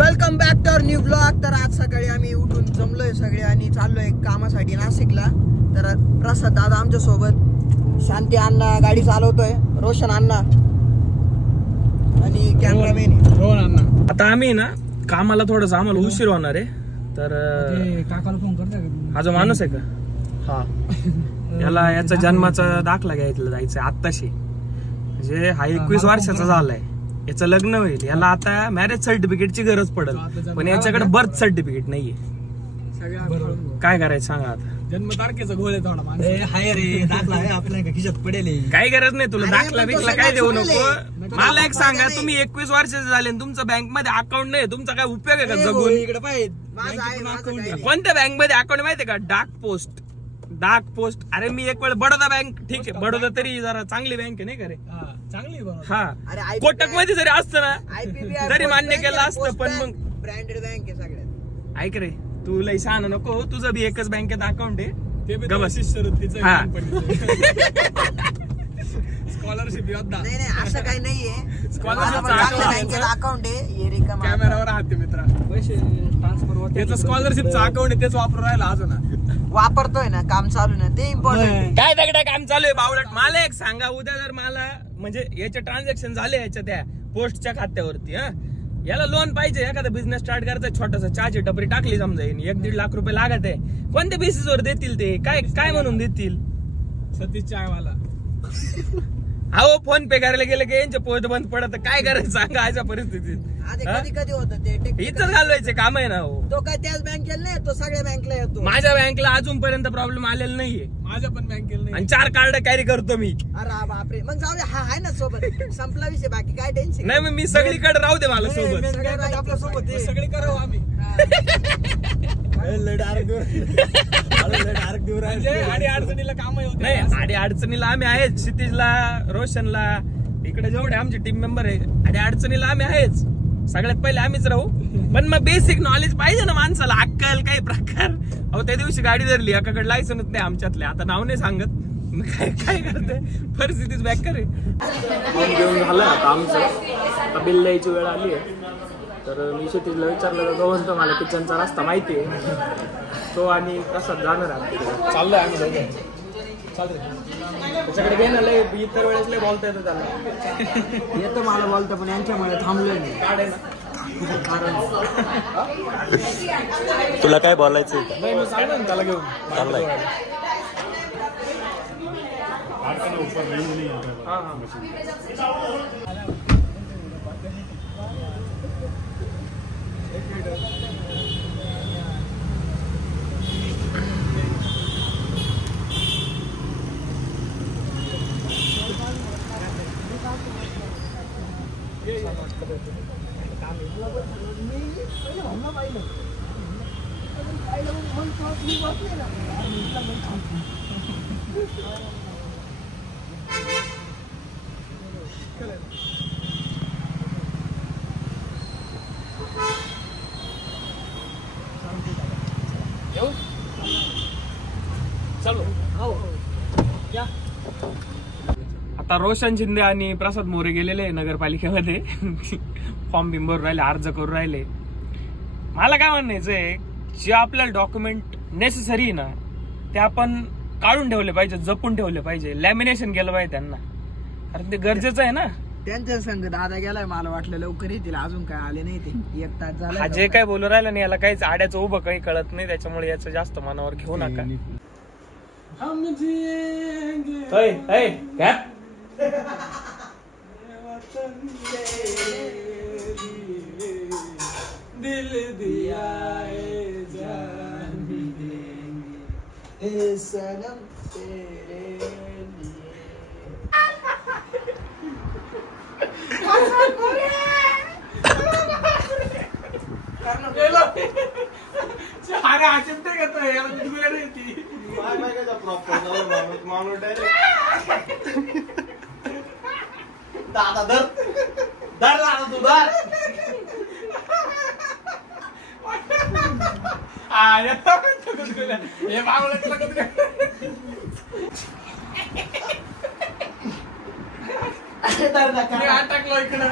Welcome back to our new blog. तर आज सकाळी आम्ही उठून जमलोय सगळे आणि चाललोय कामासाठी नाशिकला। तर प्रसाद दादा आमच्या सोबत, शांती अण्णा गाडी चालवतोय, रोशन अण्णा आणि कॅमेरामॅन रोहन अण्णा। आता आम्ही ना कामाला थोडंसं आम्हाला उशीर होणार आहे। तर काकाला फोन करता हा जो माणूस आहे का, हा याला याचा जन्माचा दाखला घ्यायला जायचं आत्ताशी। म्हणजे हा 21 वर्षाचा झालाय, याचं लग्न होईल, याला आता मॅरेज सर्टिफिकेटची गरज पडेल, पण याच्याकडे बर्थ सर्टिफिकेट नाहीये। काय करायचं सांगा आता? जन्मतारखेचा गोळ आहे थोडा हाय रे, दाखला आहे आपल्या खिशात पडेल, काही गरज नाही तुला दाखला बिकला काय देऊ नको। मला एक सांगा, तुम्ही 21 वर्षाचे झाले, तुमचं बँक मध्ये अकाउंट नाही, तुमचा काय उपयोग आहे का जगून? इकडे पाहिजे कोणत्या बँक मध्ये अकाउंट माहितीये का? डाक पोस्ट। अरे मी एक वेळ बडोदा बँक, ठीक आहे बडोदा तरी जरा चांगली बँक आहे नाही का रे? चांगली हा, कोटक मध्ये जरी असतं ना तरी मान्य केलं असतं, पण मग ब्रँडेड बँक आहे सगळ्यात। ऐक रे, तू लई शहाणा नको, तुझं बी एकच बँकेत अकाउंट आहे, स्कॉलरशिप नाही असं काही नाहीये, स्कॉलरशिपचं अकाउंट आहे। कॅमेरावर राहते मित्रा, पैसे ट्रान्सफर याचं स्कॉलरशिपचं अकाउंट आहे, तेच वापरून राहिला अजून वापरतोय ना, काम चालू ना, ते इम्पॉर्टंट। काय दगडा काम चालू आहे बावळट? मला एक सांगा, उद्या जर मला म्हणजे याचे ट्रान्झॅक्शन झाले याच्या त्या पोस्टच्या खात्यावरती, याला लोन पाहिजे, एखादा बिझनेस स्टार्ट करायचा, छोटासा चहाची टपरी टाकली समजा, 1-1.5 लाख रुपये लागत आहे, कोणत्या बेसिसवर देतील ते? काय म्हणून देतील? सतीश चायवाला अहो फोन पे करायला गेलं की यांचे पोस्ट बंद पडत, काय करायचं सांगा अशा परिस्थितीत? कधी होतं ते इथं घालवायचे काम आहे ना हो। तो काय त्याच बँकेला नाही येतो, सगळ्या बँकला येतो। माझ्या बँकला अजूनपर्यंत प्रॉब्लेम आलेला नाहीये, माझ्या पण बँकेला नाही, आणि 4 कार्ड कॅरी करतो मी। अरे बापरे, मग जाऊ दे, हा आहे ना सोबत, संपला विषय, बाकी काय टेन्शन नाही। मग मी सगळीकडे राहू दे मला सोबत, आपल्या सोबत सगळे करावं आम्ही। आणि अडचणीला काम नाही, आणि अडचणीला आम्ही आहेत, क्षितिजला, रोशनला, इकडे जेवढे आमचे टीम मेंबर आहे, आणि अडचणीला आम्ही आहेच, सगळ्यात पहिले आम्हीच राहू। पण मग बेसिक नॉलेज पाहिजे ना माणसाला, अक्कल काही प्रकार। अहो त्या दिवशी गाडी धरली, एकाकडे लायसनच नाही आमच्यातले, आता नाव नाही सांगत, काय करते, परिस्थितीच बॅकर आहे। घेऊन झालं आता आमचं, आता बिल द्यायची वेळ आली आहे। तर मी क्षितिजला विचारलं तर तो म्हणतो मला किचनचा रस्ता माहिती आहे, तो आणि प्रसाद जाणार आहे, चाललोय आम्ही दोघे। त्याच्याकडे घे ना, लय इतर वेळेस लय बोलता येतं त्याला, येतं मला बोलतं, पण यांच्यामुळे थांबलोय मी। तुला काय बोलायचं? नाही मी चाललोय ना त्याला घेऊन, चाललाय आता रोशन शिंदे आणि प्रसाद मोरे गेलेले नगरपालिकेमध्ये, फॉर्म बिंबर राहिले, अर्ज करू राहिले। मला काय म्हणायचंय, जे आपल्याला डॉक्युमेंट नेसेसरी ना ते आपण काढून ठेवले पाहिजे, जपून ठेवले पाहिजे, लॅमिनेशन केलं पाहिजे त्यांना, कारण ते गरजेचं आहे ना। त्यांच्या संग दादा गेलाय, मला वाटलं लवकर येतील, अजून काय आले नाही ते, 1 तास झाला। जे काय बोलू राहिला नाही, याला काहीच आड्याचं उभं काही कळत नाही, त्याच्यामुळे याचं जास्त मनावर घेऊ नका। दिल दिया है जान भी देंगे सनम तेरे लिए। अरे चिमटे घेतोय याला बिलकुल नाही ती माणूस दादा धर दादा तू धर। हे मागवलं अटकलो इकडे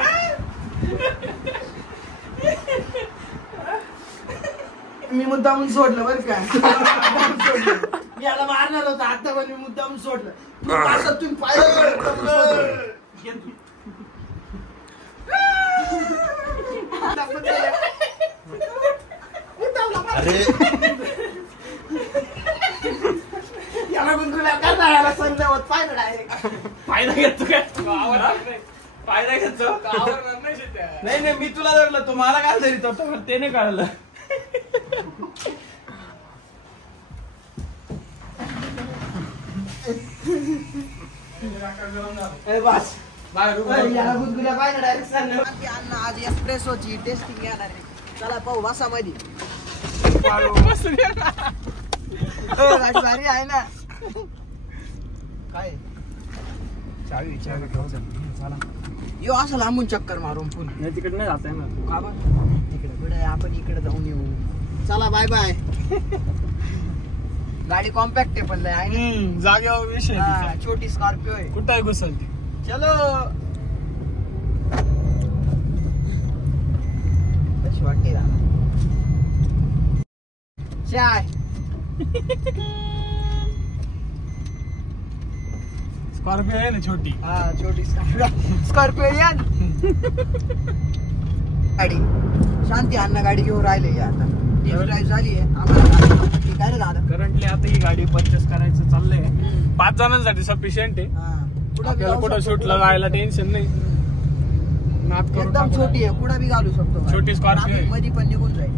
मी मुद्दामून सोडलं बरं का. याला मारणार होता आता पण मी मुद्दामून सोडलं. तुम्ही पाहिलं याला गुंतुला करता याला संध्या होत पाहिलं डायरेक्ट. फायदा घेतो काय फायदा घेतो नाही नाही मी तुला धरलं तू मला काय धरीत होता ते नाही कळलं. बस याला गुंतुल्या पाहिलं डायरेक्ट अन्न आज एस्प्रेसोची टेस्टिंग घेणार आहे. चला पाहू बसा मध्ये. गाडी भारी आहे ना. काय चावी यो असं लांबून चक्कर मारून पुन्हा नाही तिकडे नाही जात आहे ना का बा तिकडे पुढे आपण इकडे जाऊन येऊ. चला बाय बाय. गाडी कॉम्पॅक्ट आहे पण आहे जागेवर विषय छोटी स्कॉर्पिओ आहे. कुठं आहे घुसल ती. चलो कशी वाटते चाय स्कॉर्पिओ आहे ना छोटी. हा छोटी स्कॉर्पिओ गाडी शांती अण्णा गाडी घेऊन राहिले आता. टेस्ट ड्राईव्ह झाली आहे आम्हाला. काय रे दादा करंटली आता ही गाडी परचेस करायचं चाललंय. 5 जणांसाठी सफिशियंट आहे. आपल्याला कुठं शूटला जायला टेन्शन नाही. नाद करून एकदम छोटी आहे कुठं बी घालू शकतो. छोटी स्कॉर्पिओ आहे. मध्ये पण निघून जाईल.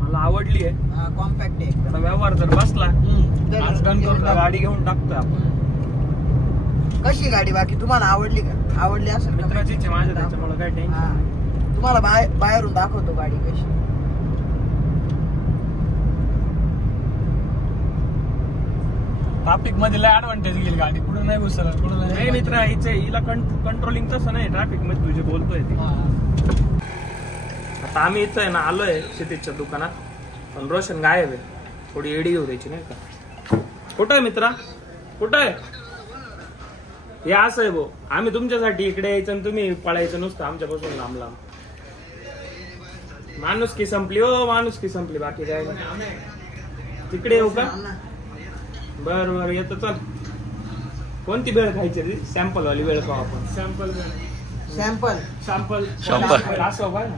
मला आवडली आहे. कॉम्पॅक्ट आहे आता व्यवहार जर बसला आज डन करून गाडी घेऊन टाकतोय आपण. कशी गाडी बाकी तुम्हाला आवडली का. आवडली असेल का मित्राचीच आहे माझ्या त्याच्यामुळे काय टेन्शन. तुम्हाला बाहेरून दाखवतो गाडी कशी. ट्रॅफिक मध्ये लय ऍडव्हान्टेज घेईल गाडी. कुठं नाही घुसला कुठं नाही मित्र हिला कंट्रोलिंग तसं नाही. ट्रॅफिक मध्ये तुझे बोलतोय ते. आता आम्ही इथं आहे ना आलोय क्षितिजच्या दुकानात पण रोशन गायब आहे. थोडी एडी घेऊ द्यायची नाही का. कुठं आहे मित्रा कुठं आहे. हे असं आहे भाऊ आम्ही तुमच्यासाठी इकडे यायचं आणि तुम्ही पळायचं नुसतं आमच्यापासून लांब लांब. माणुसकी संपली हो माणुसकी संपली. बाकी काय तिकडे येऊ का. बर बर येतो चल. कोणती वेळ खायची रे. सॅम्पल वाली वेळ खाऊ आपण. सॅम्पल सॅम्पल सॅम्पल असं काय ना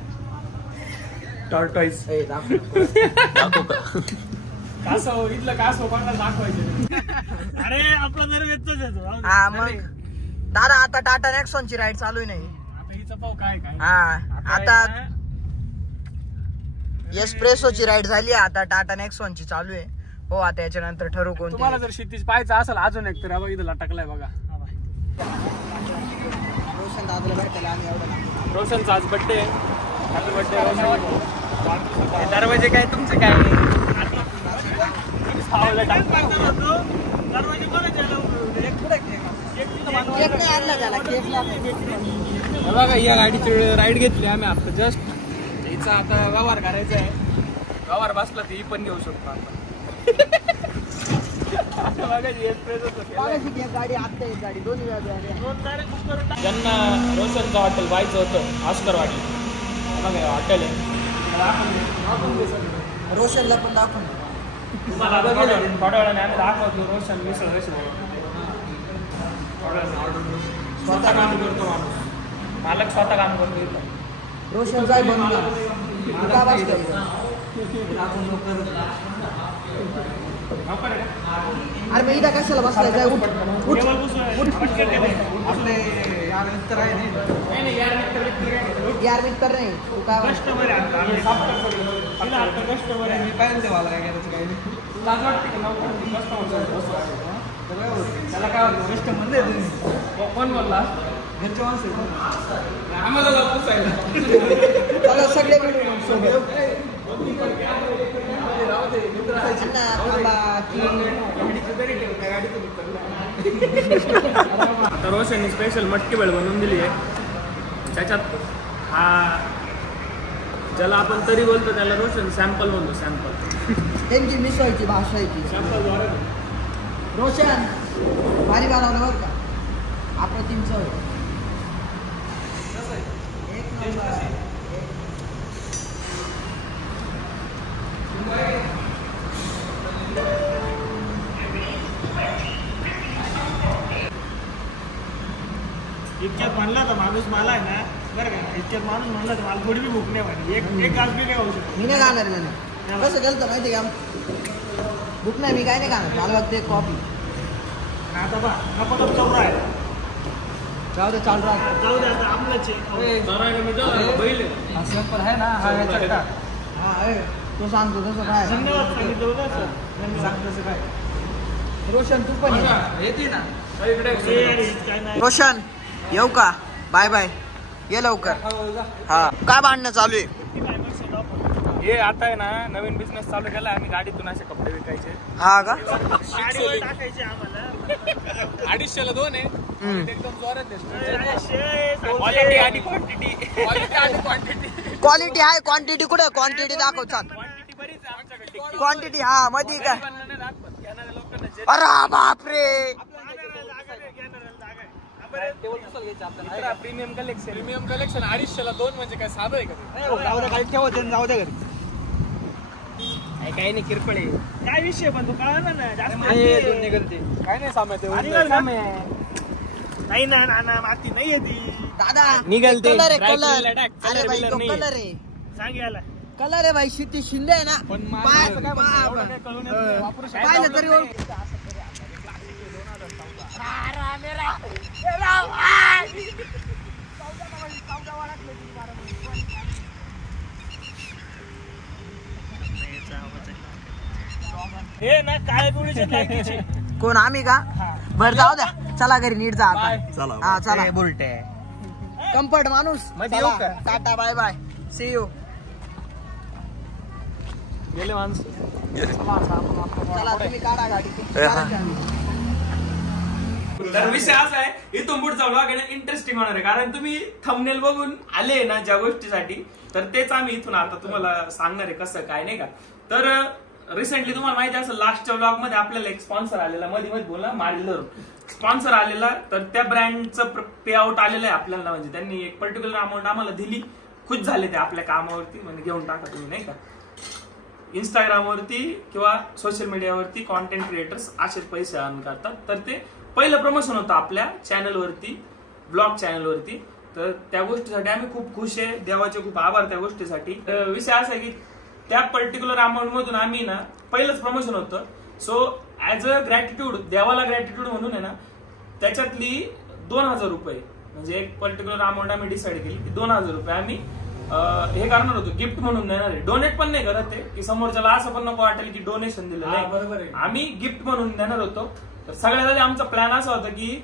टॉर्टॉइस कासव इथलं कासव कोणाला दाखवायचं. अरे आपला दरवेळेच येतो. हा मग दादा आता टाटा नेक्सॉनची राईड चालू नाही. आता हिचं पाहू काय काय. हा आता एस्प्रेसोची राईड झाली. आता टाटा नेक्सॉनची चालू आहे. हो आता याच्यानंतर ठरवू कोणती. तुम्हाला जर क्षितिज पाहायचं असेल अजून एक तर इथं लटकलाय बघा. रोशन दादाला भेटायला आम्ही एवढं. रोशनचा आज बड्डे. Happy birthday Roshan. दरवाजे काय तुमचे काय केक नाही आणला त्याला. बघा या गाडीची राईड घेतली आम्ही आता जस्ट. हिचा आता व्यवहार करायचा आहे. व्यवहार बसला तर ही पण घेऊ शकतो आपण. गाडी आता एक गाडी दोन्ही ज्यांना रोशनचं हॉटेल व्हायचं होतं ऑस्कर वाटलं बघा हॉटेल आहे. रोशनला पण दाखवून तुम्हाला थोड्या वेळाने आम्ही दाखवतो रोशन मिसळ कशी स्वतः काम करतो माणूस. मालक स्वतः काम करतो इथं. रोशन जाय बनवून अरे मग इथं कशाला बसलाय. जाय उठ आपले यार मित्र आहे. यार मित्र नाही तू काय कस्टमर आहे. कस्टमर आहे. मी पाहिजे मला काय करायचं काही नाही. लाज वाटते की त्याला काय वाटतं कस्टमर नाही तुम्ही कोण बोलला घरच्या माणसं आम्हाला पुसायला. चला सगळे मिळून सोबत. आता रोशनने स्पेशल मटकी भेळ बनवून दिली आहे. त्याच्यात हा ज्याला आपण तरी बोलतो त्याला रोशन सॅम्पल म्हणतो. सॅम्पल त्यांची मिसळची भाषा आहे ती. सॅम्पल रोशन भारी बनवलं बरं का. अप्रतिम चव. एक नंबर. म्हणला तर माणूस मला आहे ना बरं का इतक्यात माणूस म्हणला तर मला थोडी बी भूक नाही म्हणे एक घास बी नाही होऊ शकतो मी नाही खाणार म्हणे कसं केलं माहिती का भूक नाही मी काय नाही खाणार मला फक्त एक कॉफी आता बा कपाटात चौरा आहे जाऊ दे चालू राहा जाऊ दे आता आपल्याचे आहे ना हा आहे तो सांगतो तसं काय धन्यवाद सांगितलं होतं सर सांग तसं काय रोशन तू पण येते ना काय नाही रोशन येऊ का बाय बाय ये लवकर हा काय भांडणं चालू आहे हे आता आहे ना नवीन बिझनेस चालू केला आम्ही गाडीतून असे कपडे विकायचे हा का गाडीवर टाकायचे आम्हाला 250 2 आहे एकदम जोरात क्वालिटी आणि क्वांटिटी क्वालिटी आहे क्वांटिटी कुठे क्वांटिटी दाखव चाल क्वांटिटी बरीच आहे आमच्याकडे क्वांटिटी हा मध्ये काय अरे बापरे प्रीमियम कलेक्शन प्रीमियम कलेक्शन 250 ला 2 म्हणजे काय साधं आहे का जाऊ दे घरी काही नाही किरपळे काय विषय पण तू कळलं ना जास्त निघलते काय नाही सामने नाही ना माती नाही येते दादा निघालते. कलर आहे Dry कलर clean ला टाक. अरे भाई Color तो नाही. कलर आहे सांग याला कलर आहे भाई शिती शिंदे आहे ना पण पाय- काय एवढं काय कळून येत नाही. वापरू शकतो. पाहिलं तरी ओळख. हे ना काय पिवळीचे लाईटीचे कोण आम्ही का बर जाऊ द्या चला घरी नीट जा आता चला. हा चला बुलटे कम्फर्ट माणूस मध्ये चला. येऊ का? Tata bye bye see you गेले माणसं चला तुम्ही काढा गाडी तर विषय असा आहे इथून पुढचा व्लॉग इंटरेस्टिंग होणार आहे कारण तुम्ही थंबनेल बघून आले ना ज्या गोष्टीसाठी तर तेच आम्ही इथून आता तुम्हाला सांगणार आहे कसं काय नाही का. तर रिसेंटली तुम्हाला माहिती असेल लास्टच्या व्लॉग मध्ये आपल्याला एक स्पॉन्सर आलेला मध्ये बोला मारिल स्पॉन्सर आलेला तर त्या ब्रँडचं पे आउट आलेलं आहे आपल्याला म्हणजे त्यांनी एक पर्टिक्युलर अमाऊंट आम्हाला दिली खुश झाले ते आपल्या कामावरती म्हणजे घेऊन टाका तुम्ही नाही का. इंस्टाग्रामवरती किंवा सोशल मीडियावरती कॉन्टेंट क्रिएटर्स असेच पैसे अर्न करतात तर ते पहिलं प्रमोशन होतं आपल्या चॅनलवरती ब्लॉग चॅनलवरती तर त्या गोष्टीसाठी आम्ही खूप खुश आहे देवाचे खूप आभार त्या गोष्टीसाठी. तर विषय असा आहे की त्या पर्टिक्युलर अमाऊंट मधून आम्ही ना पहिलंच प्रमोशन होतं सो ऍज अ ग्रॅटिट्यूड देवाला ग्रॅटिट्यूड म्हणून आहे ना त्याच्यातली 2000 रुपये म्हणजे एक पर्टिक्युलर अमाऊंट आम्ही डिसाईड केली की 2000 रुपये आम्ही हे करणार होतो गिफ्ट म्हणून देणार आहे. डोनेट पण नाही करत आहे की समोरच्याला असं पण नको वाटेल की डोनेशन दिलं नाही आम्ही गिफ्ट म्हणून देणार होतो. तर सगळ्यात आधी आमचा प्लॅन असा होता की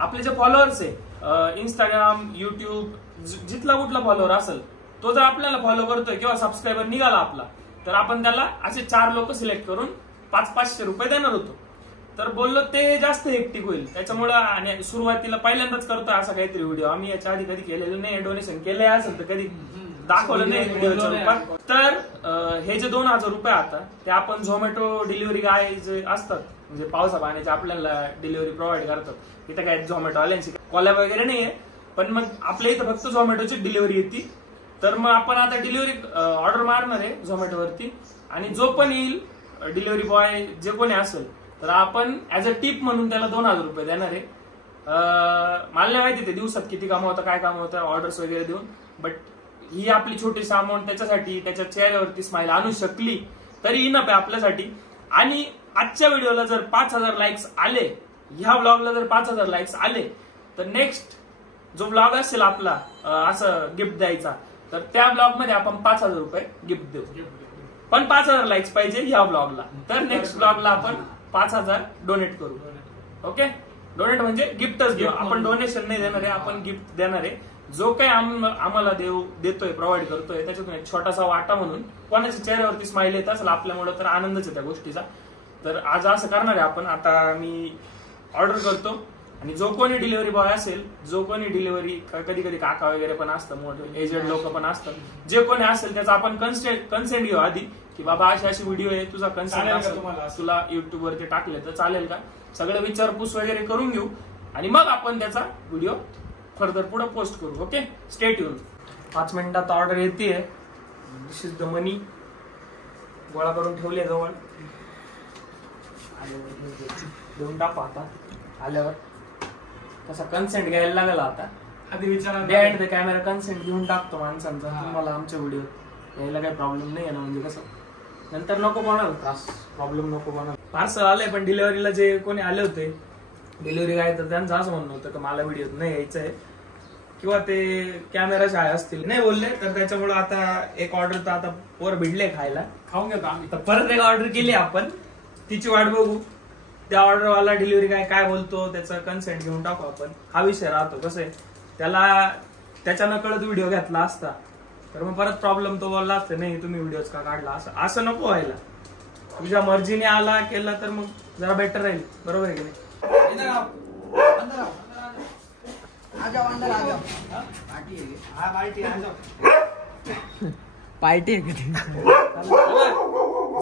आपले जे फॉलोअर्स आहे इंस्टाग्राम युट्यूब जिथला कुठला फॉलोअर असेल तो जर आपल्याला फॉलो करतोय किंवा सबस्क्रायबर निघाला आपला तर आपण त्याला असे 4 लोक सिलेक्ट करून 500 रुपये देणार होतो. तर बोललो ते जास्त हेक्टिक होईल त्याच्यामुळे आणि सुरुवातीला पहिल्यांदाच करतोय असा काहीतरी व्हिडिओ आम्ही याच्या आधी कधी केलेलं नाही डोनेशन केलंय असेल तर कधी दाखवलं नाही व्हिडिओच्या रूपात. तर हे जे 2000 रुपये आता ते आपण झोमॅटो डिलिव्हरी गाय जे असतात म्हणजे पावसा पाण्याचे आपल्याला डिलिव्हरी प्रोव्हाइड करतात इथं काय झोमॅटो आल्यांची कॉलॅब वगैरे नाहीये पण मग आपल्या इथं फक्त झोमॅटोची डिलिव्हरी येते. तर मग आपण आता डिलिव्हरी ऑर्डर मारणार आहे झोमॅटोवरती आणि जो पण येईल डिलिव्हरी बॉय जे कोणी असेल तर आपण ऍज अ टिप म्हणून त्याला 2000 रुपये देणार आहे. मला नाही माहिती ते दिवसात किती कामं काय काम होतं ऑर्डर्स वगैरे देऊन बट ही आपली छोटीशी अमाऊंट त्याच्यासाठी त्याच्या चेहऱ्यावरती स्माइल आणू शकली तरी इनफ आहे आपल्यासाठी. आणि आजच्या व्हिडिओला जर 5000 लाईक्स आले ह्या व्लॉगला जर 5000 लाईक्स आले तर नेक्स्ट जो व्लॉग असेल आपला असं गिफ्ट द्यायचा तर त्या ब्लॉग मध्ये आपण 5000 रुपये गिफ्ट देऊ पण 5000 लाईक्स पाहिजे ह्या ब्लॉगला तर नेक्स्ट ब्लॉगला आपण 5000 डोनेट करू. ओके डोनेट म्हणजे गिफ्टच देऊ आपण डोनेशन नाही देणार आहे आपण गिफ्ट देणार आहे. जो काही आम्हाला देतोय प्रोव्हाइड करतोय त्याच्यातून एक छोटासा वाटा म्हणून कोणाच्या चेहऱ्यावरती स्माइल येत असेल आपल्यामुळे तर आनंदच आहे त्या गोष्टीचा. तर आज असं करणार आहे आपण आता मी ऑर्डर करतो आणि जो कोणी डिलिव्हरी बॉय असेल जो कोणी डिलिव्हरी कधी कधी काका वगैरे पण असतं मोठे एजेड लोक पण असतात जे कोणी असेल त्याचा आपण कन्सेंट घेऊ आधी की बाबा अशी व्हिडिओ आहे तुझा कन्सेंट असेल तुला युट्यूब वरती टाकले तर चालेल का सगळं विचारपूस वगैरे करून घेऊ आणि मग आपण त्याचा व्हिडिओ फर्दर पुढे पोस्ट करू. Okay stay tune. 5 मिनिटात ऑर्डर येते दिस इज द मनी गोळा करून ठेवले जवळ देऊन टाकू आता आल्यावर तसा कन्सेंट घ्यायला लागला आता आधी विचारा बिहाइंड द कॅमेरा कन्सेंट घेऊन टाकतो माणसांचा. तुम्हाला आमच्या व्हिडिओ यायला काही प्रॉब्लेम नाही आहे ना, म्हणजे कसं नंतर नको कोणाला त्रास, प्रॉब्लेम नको कोणाला. पार्सल आलंय पण डिलिव्हरीला जे कोणी आले होते डिलिव्हरी काय, तर त्यांचं असं म्हणणं होतं की मला व्हिडिओत नाही यायचं आहे किंवा ते कॅमेरा शाळे असतील नाही बोलले, तर त्याच्यामुळे आता एक ऑर्डर तर आता पोर भिडले खायला, खाऊन घेतो आम्ही. तर परत एक ऑर्डर केली आपण, तिची वाट बघू. त्या ऑर्डरवाला डिलिव्हरी काय काय बोलतो त्याचं कन्सेंट घेऊन टाकू आपण. हा विषय राहतो. कसं आहे त्याला त्याच्या नकळत व्हिडिओ घेतला असता तर मग परत प्रॉब्लेम तो बोलला असता नाही तुम्ही व्हिडिओच का काढला, असं नको व्हायला. तुझ्या मर्जीने आला केला तर मग जरा बेटर राहील. बरोबर आहे की नाही? पार्टी आहे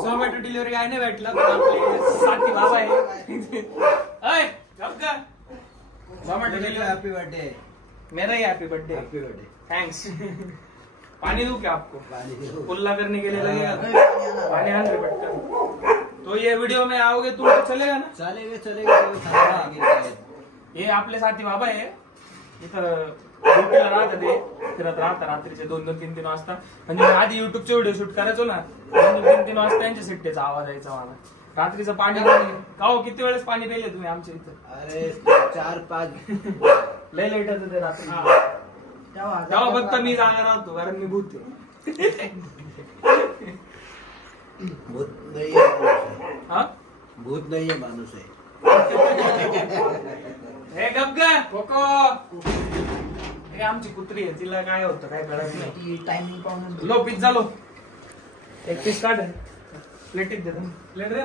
झोमॅटो डिलिव्हरी काय नाही भेटला पण आपले साथी बाबा आहे. Zomato delivery. Happy birthday. मेरा ही happy birthday. Happy birthday. Thanks. पानी दूं क्या आपको? कुल्ला करने के लिए लगेगा पानी आन पटकन. तो ये वीडियो में आओगे तुम तो चलेगा ना? चलेगा. हे आपले साथी बाबा आहे. इथं ड्युटीला राहतात ते, फिरत राहतात रात्रीचे 2-3 वाजता. म्हणजे आधी युट्यूबचे व्हिडिओ शूट करायचो ना, 2-3 वाजता त्यांच्या सिट्टीचा आवाज यायचा मला. रात्रीचं पाणी का हो, किती वेळेस पाणी प्यायले तुम्ही आमच्या इथं? अरे 4-5 लय लेट होतं ते रात्री. तेव्हा फक्त मी जागा राहतो कारण मी भूत आहे. भूत नाहीये हा भूत नाहीये माणूस आहे. हे गबगा कोको, हे आमची कुत्री आहे, तिला काय होतं काय कळत नाही. टायमिंग पाहून लो पिझ्झा लो, एक पीस काढ प्लेटीत देतो. प्लेट दे ना.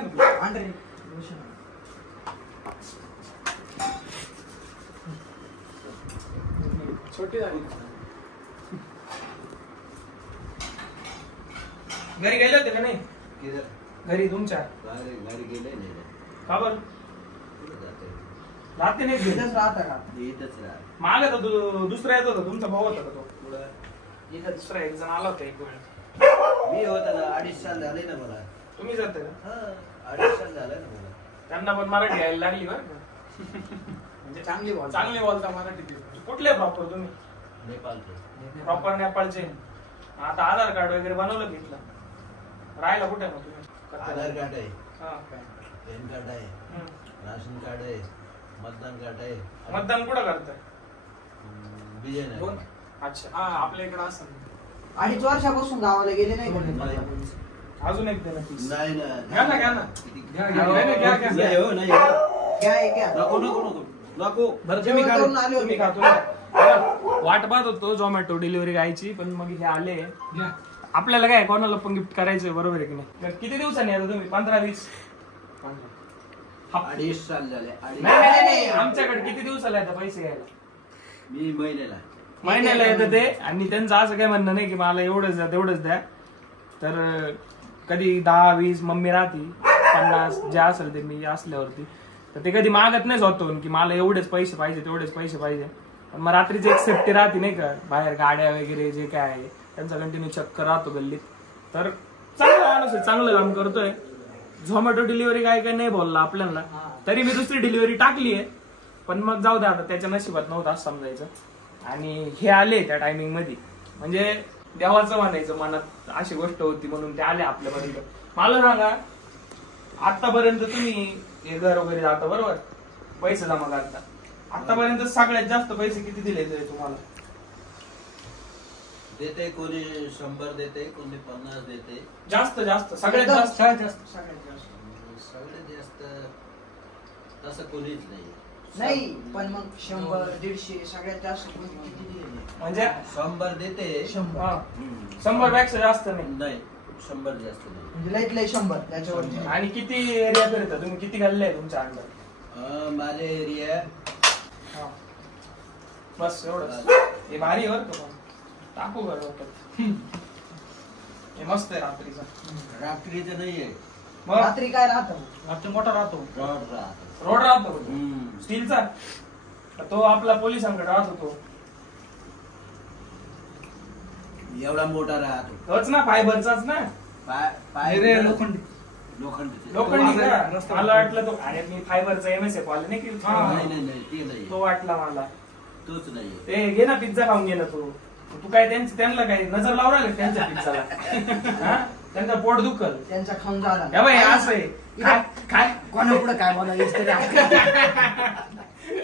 छोटी झाली. घरी गेले होते का नाही? घरी तुमच्या गाडी गेले नाही का बरं राहते नाही घरी? इथंच राहता का? इथंच राहता. माग तर दुसरा येत होता तुमचा भाऊ होता का तो? इथं दुसरा एक जण आला होता एक वेळ. मी होता ना 2.5 साल झाले ना मला. तुम्ही जाते का? 2.5 साल झालं ना मला. त्यांना पण मराठी यायला लागली बरं का? म्हणजे चांगली बोल. चांगले बोलता मराठी. कुठले प्रॉपर तुम्ही? नेपाळचे. प्रॉपर नेपाळचे. आता आधार कार्ड वगैरे बनवलं घेतलं. राहायला कुठे मग तुम्ही? आधार कार्ड आहे, हा. पॅन कार्ड आहे, राशन कार्ड आहे, मतदान कार्ड आहे. मतदान कुठं करताय? विजय दोन. अच्छा हा आपल्या इकडे असं 2.5 वर्षापासून गावाला गेले नाही. अजून एक देणार piece. नाही ना. घ्या ना घ्या ना. नाही हो, नाही. घ्या. नको नको नको नको. बरं तुम्ही खा, जेवण करून आले तुम्ही होते. खा. वाट पाहत होतो झोमॅटो डिलिव्हरी घ्यायची पण मग हे आले. घ्या. आपल्याला काय कोणाला पण गिफ्ट करायचंय बरोबर आहे की नाही? किती दिवसांनी आता तुम्ही? 15-20? 2.5 साल झाले. नाही आमच्याकडे किती दिवसाला येतं पैसे घ्यायला? मी महिन्याला येतं ते. आणि त्यांचं असं काय म्हणणं नाही की मला एवढंच द्या तेवढंच द्या. तर कधी 10-20 मम्मी राहती 50 जे असेल ते मी असल्यावरती, तर ते कधी मागत नाही स्वतःहून की मला एवढेच पैसे पाहिजे तेवढेच पैसे पाहिजे. पण मग रात्रीची एक सेफ्टी राहते नाही का, बाहेर गाड्या वगैरे जे काय आहे त्यांचा कंटिन्यू चक्कर राहतो गल्लीत. तर चांगला माणूस आहे, चांगलं काम करतोय. झोमॅटो डिलिव्हरी काय काय नाही बोलला आपल्याला, तरी मी दुसरी डिलिव्हरी टाकली आहे. पण मग जाऊ द्या, आता त्याच्या नशिबात नव्हतं असं समजायचं. आणि हे आले त्या टायमिंग मध्ये, म्हणजे देवाचं म्हणायचं मनात अशी गोष्ट होती म्हणून ते आले आपल्यापर्यंत. मला सांगा आतापर्यंत तुम्ही हे घर वगैरे जाता बरोबर, पैसे जमा करता, आतापर्यंत सगळ्यात जास्त पैसे किती दिले तुम्हाला? देते कोणी 100 देते, कोणी 50 देते. जास्त सगळ्यात जास्त तसं कोणीच नाही. पण मग 100-150 सगळ्यात जास्त किती दिले? म्हणजे 100 देते. 100 पेक्षा जास्त नाही. 100 जास्त नाही. म्हणजे लईत लई 100 त्याच्यावर. आणि किती एरिया फिरता तुम्ही? किती गल्ले आहे तुमच्या अंडर? माझे एरिया बस एवढं. हे भारी वर टाकू बरोबर. हे मस्त आहे रात्रीचा. रात्रीचं नाहीये. रात्री काय राहतं? रात्री मोठा राहतो. रोड राहतो स्टीलचा. तो आपला पोलिसांकडे राहत होतो. एवढा मोठा राहतो तोच ना, फायबरचाच ना. लोखंडी का? मला वाटलं तो. अरे मी फायबरचा MSF वाला नाही की नाही ते नाही. तो वाटला मला. तोच नाही ते घे ना पिझ्झा खाऊन घे ना तू काय त्यांना काय नजर लावून राहिले त्यांच्या पिझ्झाला त्यांचं पोट दुखल त्यांचा खाऊन झाला हे बाई असं आहे काय कोणा पुढे काय बोलायचं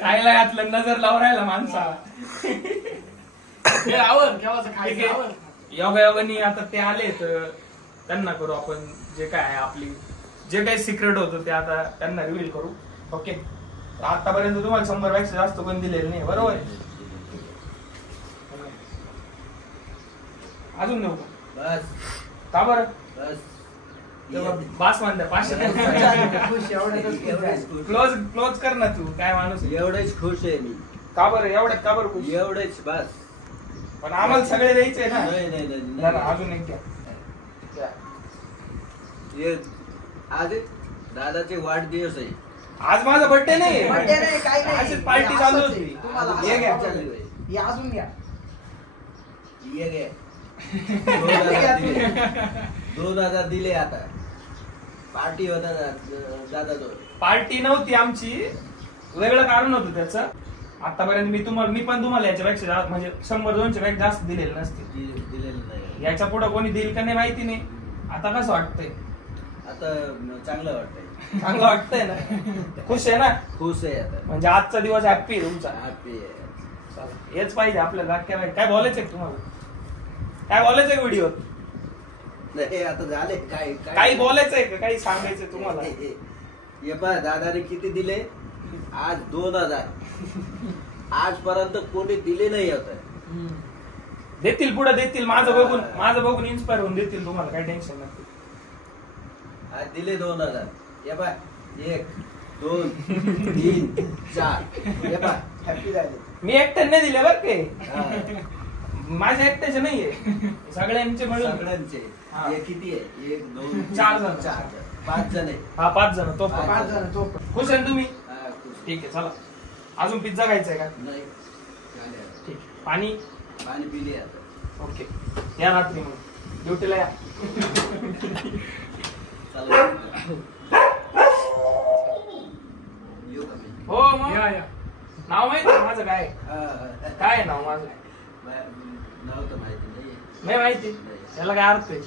खायला घातलं नजर लावून राहिला माणसाला हे आवड केव्हाचं खायचं आवड. योगायोगानी आता ते आले तर त्यांना करू आपण जे काय आहे आपली जे काही सिक्रेट होतं ते आता त्यांना रिव्हील करू. ओके आतापर्यंत तुम्हाला 100 पेक्षा जास्त कोण दिलेलं नाही बरोबर आहे. अजून देऊ का बस का बरं बस बास मानद्या 500 खुश एवढ्यातच क्लोज कर ना तू काय माणूस आहे. एवढेच खुश आहे मी का बरं एवढ्यात का बरं खुश? एवढेच बस. पण आम्हाला सगळे द्यायचे ना. नाही नाही नाही, जरा नाही. अजून एक घ्या. हे आज दादाचे वाढदिवस आहे. आज माझा बर्थडे नाही बर्थडे नाही काही नाही अशीच पार्टी चालू होती. तुम्हाला हे घ्या. चालू आहे. हे अजून घ्या ये गे 2000 दिले 2000 दिले आता पार्टी होता दादा तो पार्टी नव्हती आमची वेगळं कारण होतं त्याचं. आतापर्यंत मी पण तुम्हाला याच्यापेक्षा म्हणजे 100-200 पेक्षा जास्त दिलेलं नसते. दिलेलं नाही. याच्या पुढे कोणी देईल का नाही माहिती नाही. आता कसं वाटतंय? आता चांगलं वाटतंय. चांगलं वाटतंय ना? खुश आहे ना? खुश आहे आता. म्हणजे आजचा दिवस हॅप्पी आहे तुमचा. हॅपी आहे. चालेल. हेच पाहिजे आपल्याला. काय बोलायचंय तुम्हाला? काय बोलायचंय व्हिडिओ? नाही आता झाले काय काही बोलायचंय का काही सांगायचंय तुम्हाला? हे पहा दादाने किती दिले आज 2000 आजपर्यंत कोणी दिले नाही होत. देतील पुढे देतील. माझं बघून इन्स्पायर होऊन देतील तुम्हाला. काही टेन्शन नाही. आज दिले 2000. हे पहा 1 2 3 4 हे पहा हॅपी झाले मी एकट्याने दिले बरं के हा. माझ्या एकट्याचे नाहीये सगळ्यांचे मिळून. सगळ्यांचे हा. हे किती आहे 1 2 4 जण. 5 जण आहे. हा 5 जण. तो 5 जण तो खुश आहे ना तुम्ही? हा, खुश. ठीक आहे चला. अजून पिझ्झा खायचाय का? नाही झाले आता. ठीक आहे. पाणी पाणी पिले आता. ओके या रात्री मग ड्युटीला या. चालेल. येऊ का मी? हो मग या या नाव माहिती आहे माझं काय? हा. काय आहे नाव माझं? नाव तर माहिती नाही. नाही माहिती. त्याला काय अर्थ आहे?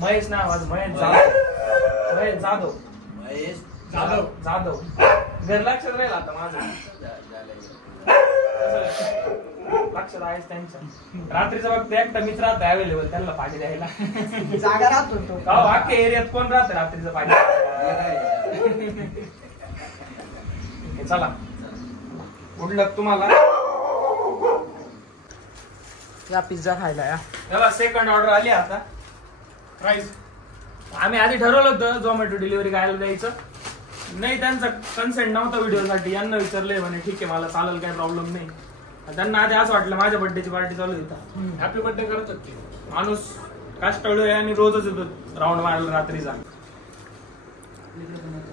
महेश नाव माझं. महेश जाधव. महेश जाधव घर लक्षात राहील आता माझं. लक्षात आहेच त्यांचं. रात्रीचं फक्त एकटा मित्र राहतो अवेलेबल त्यांना पाणी द्यायला. जागा राहतो तो अख्ख्या एरियात कोण राहतं रात्रीचं पाणी? चला उठलं तुम्हाला या पिझ्झा खायला या. तेव्हा सेकंड ऑर्डर आली आता. प्राईस आम्ही आधी ठरवलं होतं झोमॅटो डिलिव्हरी करायला द्यायचं. नाही त्यांचा कन्सेंट नव्हता व्हिडिओसाठी. यांना विचारलंय म्हणे ठीक आहे मला चालेल काही प्रॉब्लेम नाही. त्यांना आधी असं वाटलं माझ्या बर्थडेची पार्टी चालू होता. हॅपी बर्थडे करत होते. माणूस कष्टाळू आहे आणि रोजच येतो राऊंड मारायला रात्रीचा.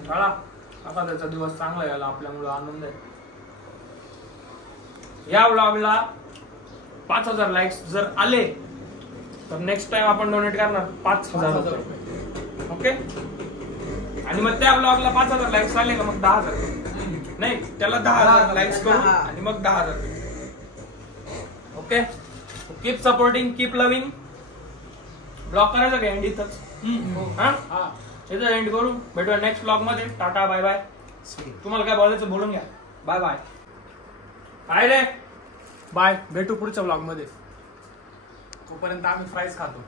चला आता त्याचा दिवस चांगला गेला आपल्यामुळे आनंद आहे. या व्लॉगला 5000 लाईक्स जर आले तर नेक्स्ट टाइम आपण डोनेट करणार 5000 रुपये. ओके आणि मग त्या ब्लॉगला 5000 लाईक्स आले का मग 10,000 नाही त्याला 10,000 लाईक्स करू आणि मग 10,000. Okay keep supporting keep loving. Blog करायचं का एंड इथंच? हा इथं एंड करू. भेटूया नेक्स्ट ब्लॉग मध्ये. Tata bye bye. तुम्हाला काय बोलायचं बोलून घ्या. Bye bye. काय रे बाय भेटू पुढच्या ब्लॉग मध्ये. तोपर्यंत आम्ही फ्राईज खातो.